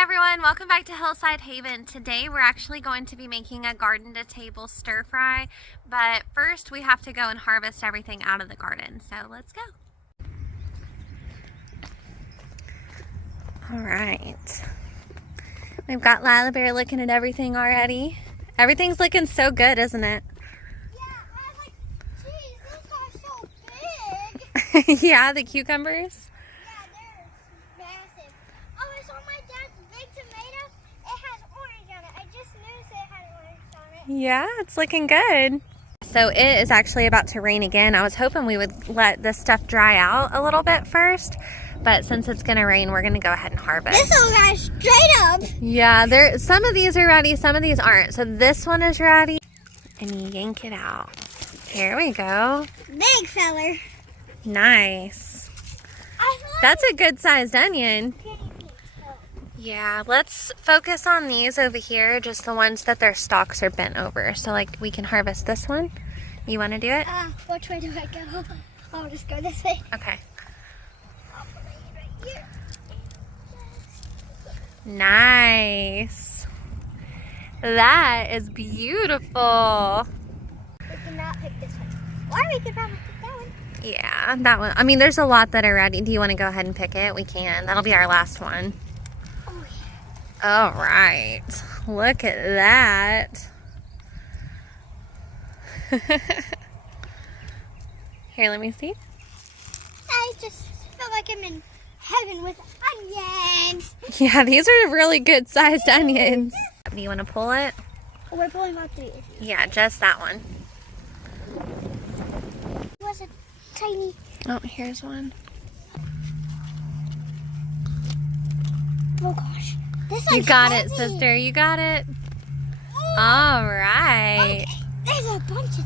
Everyone, welcome back to Hillside Haven. Today we're actually going to be making a garden to table stir fry, but first we have to go and harvest everything out of the garden, so let's go. Alright, we've got Lila Bear looking at everything already. Everything's looking so good, isn't it? Yeah, I was like, geez, these are so big. Yeah, the cucumbers. Yeah, it's looking good. So it is actually about to rain again. I was hoping we would let this stuff dry out a little bit first, but since it's gonna rain, we're gonna go ahead and harvest. This will guys straight up. Yeah, some of these are ready, some of these aren't. So this one is ready, and you yank it out. Here we go. Big feller. Nice. That's a good sized onion. Yeah, let's focus on these over here, just the ones that their stalks are bent over. So like we can harvest this one. You want to do it? Which way do I go? I'll just go this way. Okay. I'll put it right here. Nice. That is beautiful. We cannot pick this one. Or we could probably pick that one. Yeah, that one. I mean, there's a lot that are ready. Do you want to go ahead and pick it? We can. That'll be our last one. All right, look at that. Here, let me see. I just feel like I'm in heaven with onions. Yeah, these are really good sized onions. Do you want to pull it? We're pulling all three. Yeah, just that one. It was a tiny. Oh, here's one. Oh gosh. You got it, sister. You got it. All right. Okay. There's a bunch of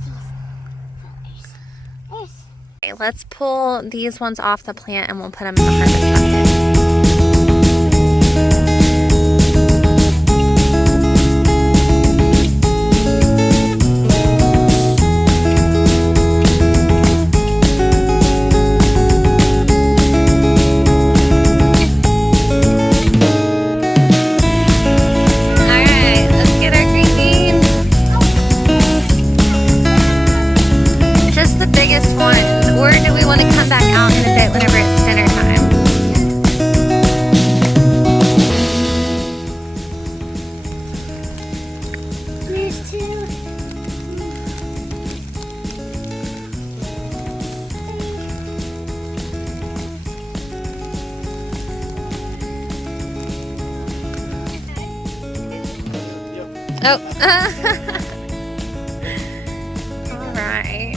those. Okay, let's pull these ones off the plant and we'll put them in the harvest bucket. Oh. All right.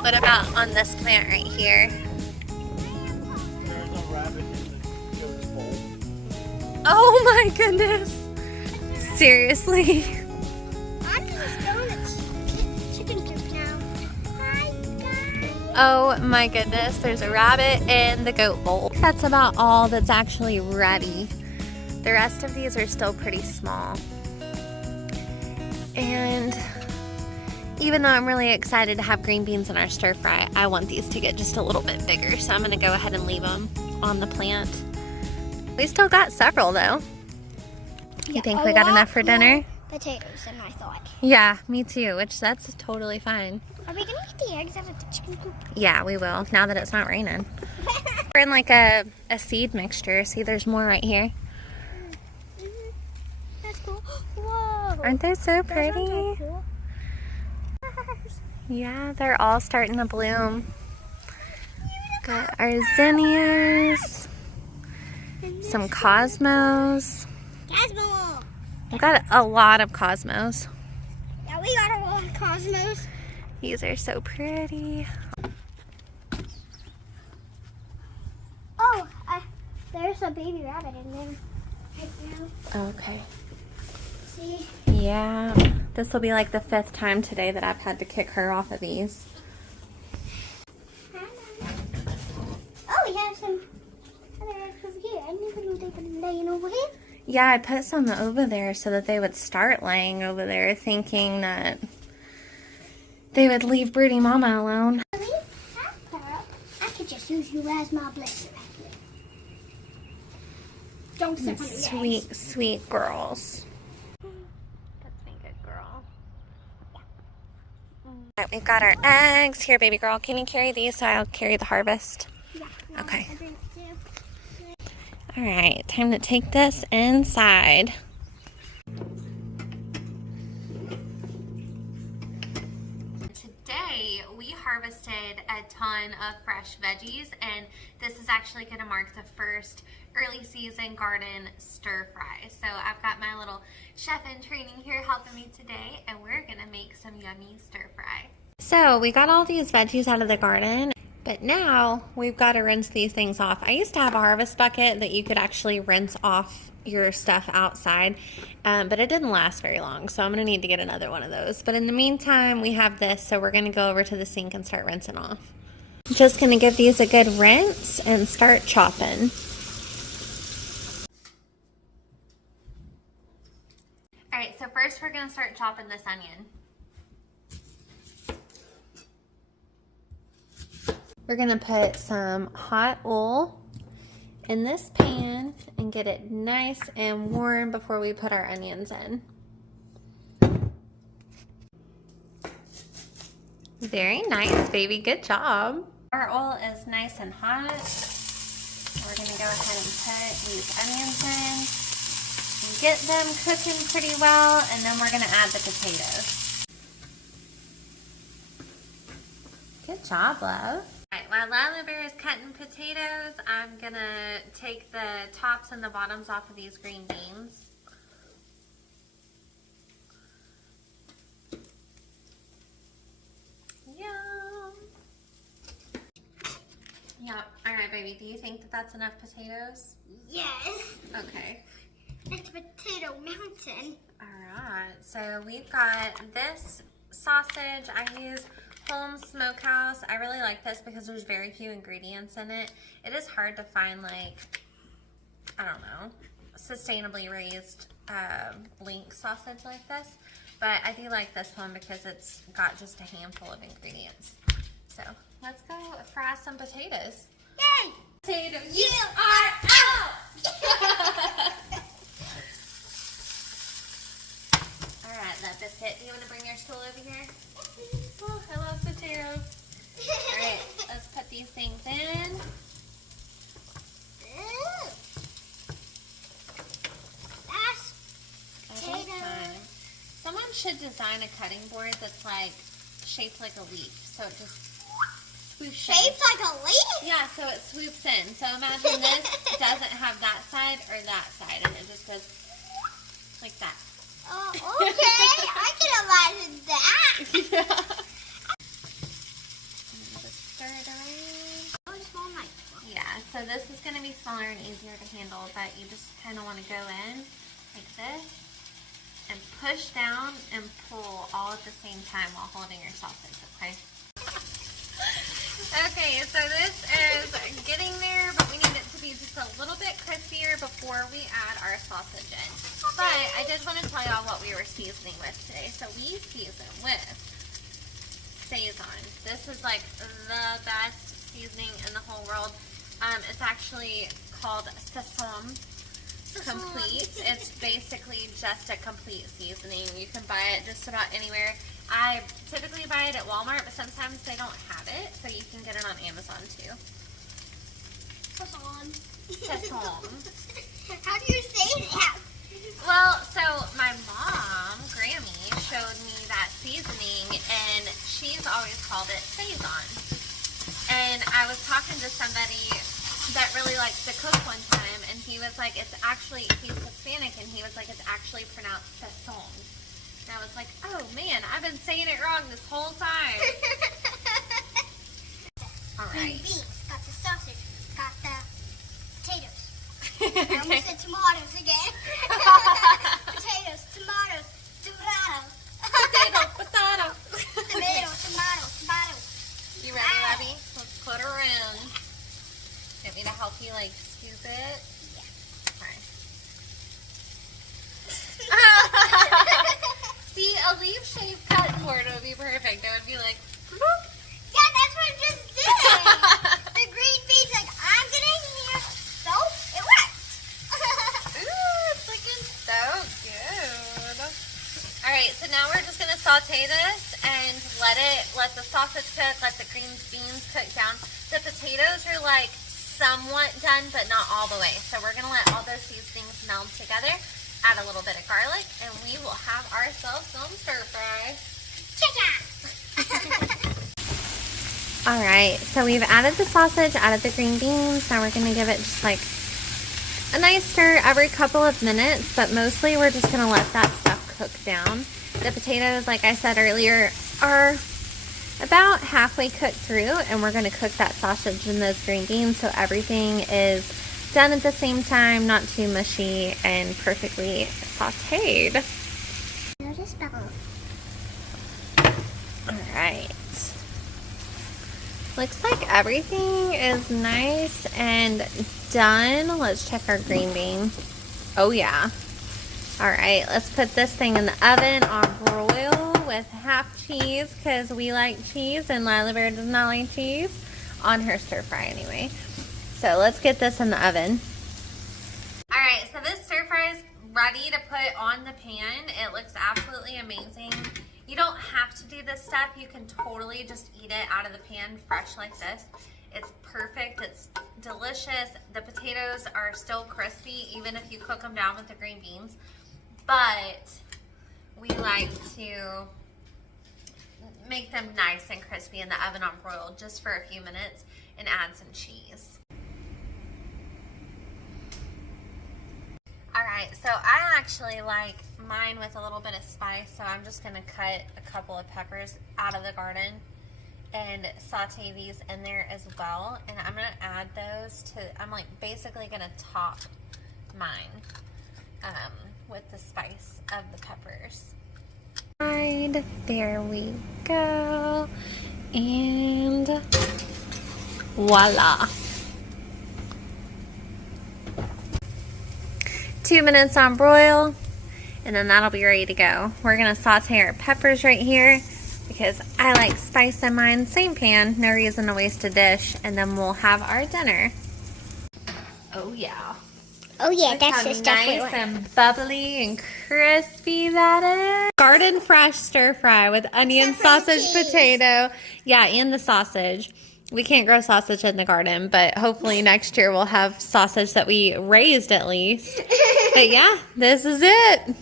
What about on this plant right here? There's a rabbit in the goat's bowl. Oh my goodness. Seriously. I'm just going to chicken coop now. Hi guys. Oh my goodness. There's a rabbit in the goat bowl. That's about all that's actually ready. The rest of these are still pretty small. And even though I'm really excited to have green beans in our stir fry, I want these to get just a little bit bigger. So I'm gonna go ahead and leave them on the plant. We still got several though. You think we got enough for dinner? Potatoes than I thought. Yeah, me too, which that's totally fine. Are we gonna eat the eggs out of the chicken coop? Yeah, we will, now that it's not raining. We're in like a seed mixture. See, there's more right here. That's cool. Whoa. Aren't they so pretty? Cool. Yeah, they're all starting to bloom. Got our zinnias, some cosmos. Cosmo. We've got a lot of cosmos. Yeah, we got a lot of cosmos. These are so pretty. Oh, there's a baby rabbit in there right now. Okay. See? Yeah, this will be like the 5th time today that I've had to kick her off of these. Oh, we have some other eggs over here. I never knew they were laying over here. Yeah, I put some over there so that they would start laying over there, thinking that they would leave Broody Mama alone. I could just use you as my blesser. Don't step on the Sweet, sweet girls. That's my good girl. Alright, we've got our eggs. Here, baby girl, can you carry these so I'll carry the harvest? Yeah. Okay. Alright, time to take this inside. Today, we harvested a ton of fresh veggies, and this is actually going to mark the first early season garden stir fry. So I've got my little chef in training here helping me today, and we're going to make some yummy stir fry. So we got all these veggies out of the garden, but now we've got to rinse these things off. I used to have a harvest bucket that you could actually rinse off your stuff outside, but it didn't last very long, so I'm going to need to get another one of those. But in the meantime, we have this, so we're going to go over to the sink and start rinsing off. Just going to give these a good rinse and start chopping. Alright, so first we're going to start chopping this onion. We're going to put some hot oil in this pan and get it nice and warm before we put our onions in. Very nice, baby. Good job. Our oil is nice and hot. We're going to go ahead and put these onions in and get them cooking pretty well, and then we're going to add the potatoes. Good job, love. Alright, while Lila Bear is cutting potatoes, I'm going to take the tops and the bottoms off of these green beans. Yum! Yep. Alright, baby, do you think that that's enough potatoes? Yes. Okay. It's a potato mountain. Alright, so we've got this sausage. I use Holmes Smokehouse. I really like this because there's very few ingredients in it. It is hard to find, like, I don't know, sustainably raised link sausage like this. But I do like this one because it's got just a handful of ingredients. So let's go fry some potatoes. Yay! Potatoes, You are out! Alright, Love Biscuit, do you want to bring your stool over here? Oh, I love potatoes. Alright, let's put these things in. Potatoes. Someone should design a cutting board that's like shaped like a leaf, so it just swoops in. Shaped like a leaf? Yeah, so it swoops in. So imagine this doesn't have that side or that side, and it just goes like that. Oh, okay. I can imagine that. Yeah. Just stir it around. Oh, small knife. Yeah, so this is going to be smaller and easier to handle, but you just kind of want to go in like this and push down and pull all at the same time while holding your sausage, okay? Okay, so this is getting there, but we need it to be just a little bit crispier before we add our sausage in. But I did want to tell y'all what we were seasoning with today. So we season with Sazon. This is like the best seasoning in the whole world. It's actually called Sazon Complete. It's basically just a complete seasoning. You can buy it just about anywhere. I typically buy it at Walmart, but sometimes they don't have it, so you can get it on Amazon too. Sazon. Sazon. How do you say that? Well, so my mom, Grammy, showed me that seasoning, and she's always called it Sazon. And I was talking to somebody that really likes to cook one time, and he was like, it's actually, he's Hispanic, and he was like, it's actually pronounced Sazon. And I was like, oh man, I've been saying it wrong this whole time. Alright. Beans, got the sausage, got the potatoes. I almost said tomatoes again. Potatoes, tomatoes, tomato. Potato. Tomato, tomato. You ready, Lovey? Let's put her in. Want me to help you, like, scoop it? Yeah. Okay. See, a leaf-shaped cutting board would be perfect. It would be like, whoop. Yeah, that's what I just did. The green bean's like, I'm getting here. So, it worked. saute this and let the sausage cook, let the green beans cook down. The potatoes are like somewhat done, but not all the way. So we're gonna let all those seasonings meld together, add a little bit of garlic, and we will have ourselves some stir fry. All right, so we've added the sausage, added the green beans. Now we're gonna give it just like a nice stir every couple of minutes, but mostly we're just gonna let that stuff cook down. The potatoes, like I said earlier, are about halfway cooked through, and we're gonna cook that sausage and those green beans so everything is done at the same time, not too mushy, and perfectly sauteed. Notice bubble. All right. Looks like everything is nice and done. Let's check our green bean. Oh yeah. All right, let's put this thing in the oven on broil with half cheese because we like cheese and Lila Bear does not like cheese on her stir fry anyway. So let's get this in the oven. All right, so this stir fry is ready to put on the pan. It looks absolutely amazing. You don't have to do this step. You can totally just eat it out of the pan fresh like this. It's perfect. It's delicious. The potatoes are still crispy even if you cook them down with the green beans. But we like to make them nice and crispy in the oven on broil just for a few minutes and add some cheese. All right, so I actually like mine with a little bit of spice, so I'm just gonna cut a couple of peppers out of the garden and saute these in there as well. And I'm gonna add those to, I'm like basically gonna top mine with the spice of the peppers. Right, there we go. And voila. 2 minutes on broil, and then that'll be ready to go. We're gonna saute our peppers right here because I like spice in mine. Same pan, no reason to waste a dish, and then we'll have our dinner. Oh yeah. Oh yeah, Look that's how the stuff we nice want. and bubbly and crispy that is. Garden fresh stir fry with onion, Except for the sausage, cheese. potato. Yeah, and the sausage. We can't grow sausage in the garden, but hopefully next year we'll have sausage that we raised at least. But yeah, this is it.